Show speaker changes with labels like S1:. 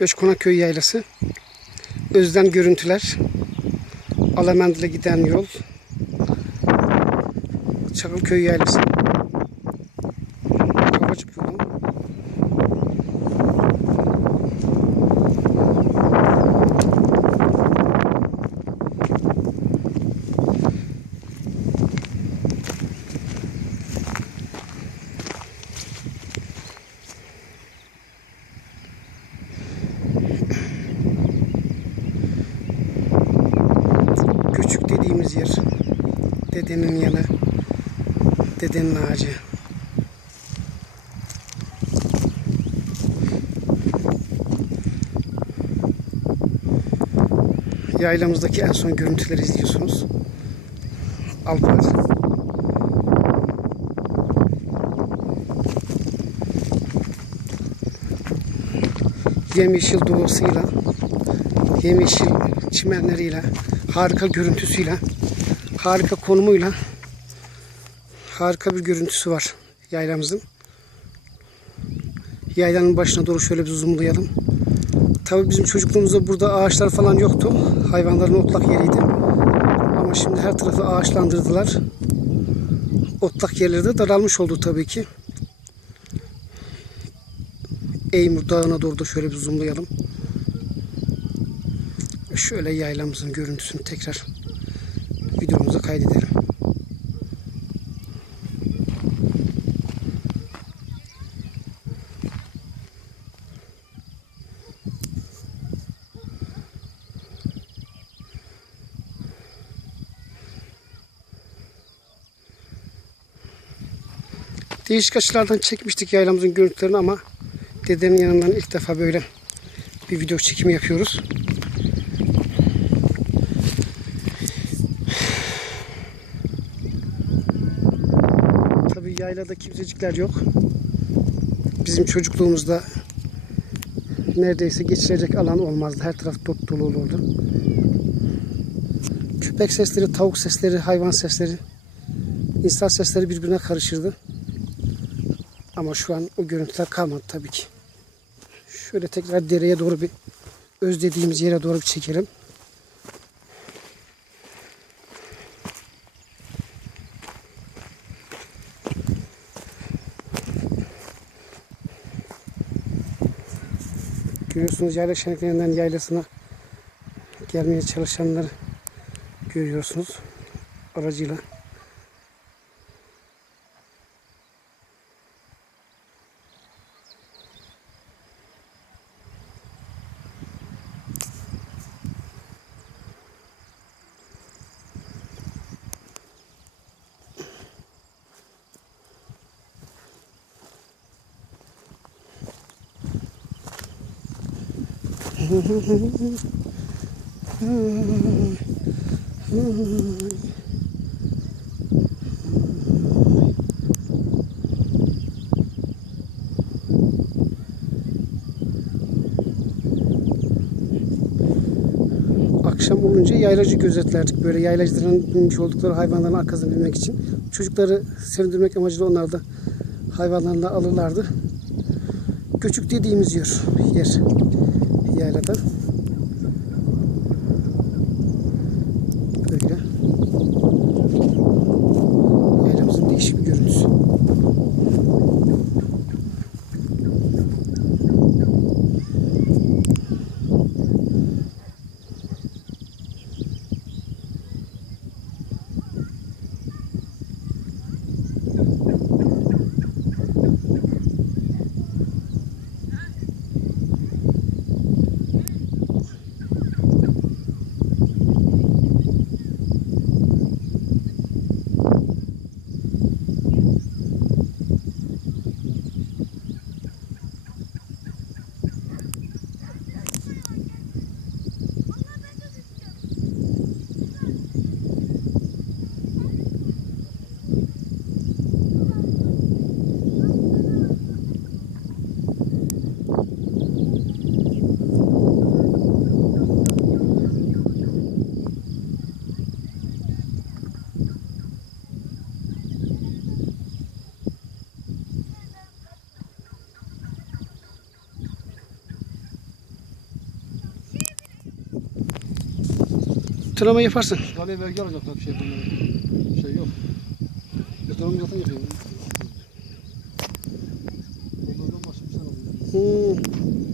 S1: Beşkonaköy Yaylası. Özden görüntüler. Alamendil'e giden yol. Çakılköy Yaylası. Küçük dediğimiz yer. Dedenin yanı. Dedenin ağacı. Yaylamızdaki en son görüntüleri izliyorsunuz. Alpar. Yemyeşil doğasıyla, yemyeşil çimenleriyle, harika görüntüsüyle, harika konumuyla harika bir görüntüsü var yaylamızın. Yaylanın başına doğru şöyle bir zoomlayalım. Tabii bizim çocukluğumuzda burada ağaçlar falan yoktu. Hayvanların otlak yeriydi. Ama şimdi her tarafı ağaçlandırdılar. Otlak yerleri de daralmış oldu tabii ki. Eymur Dağı'na doğru da şöyle bir zoomlayalım. Şöyle yaylamızın görüntüsünü tekrar videomuza kaydedelim. Değişik açılardan çekmiştik yaylamızın görüntülerini ama dedenin yanından ilk defa böyle bir video çekimi yapıyoruz. Yaylada kimsecikler yok. Bizim çocukluğumuzda neredeyse geçirecek alan olmazdı. Her taraf dop dolu olurdu. Köpek sesleri, tavuk sesleri, hayvan sesleri, insan sesleri birbirine karışırdı. Ama şu an o görüntüler kalmadı tabii ki. Şöyle tekrar dereye doğru bir özlediğimiz yere doğru bir çekelim. Görüyorsunuz yayla şenliklerinden yaylasına gelmeye çalışanları görüyorsunuz aracıyla. Akşam olunca yaylacı gözetlerdik. Böyle yaylacıların binmiş oldukları hayvanların arkasına binmek için. Çocukları sevindirmek amacıyla onlar da hayvanlarını alırlardı. Göçük dediğimiz yer. yer yaylada. Böyle. Tırama yaparsın.
S2: Galeye vergi alacaklar bir şey bunları. Şey yok. Ekonomi zaten yapıyor. Onlardan başka bir şey alamıyor. Hmm.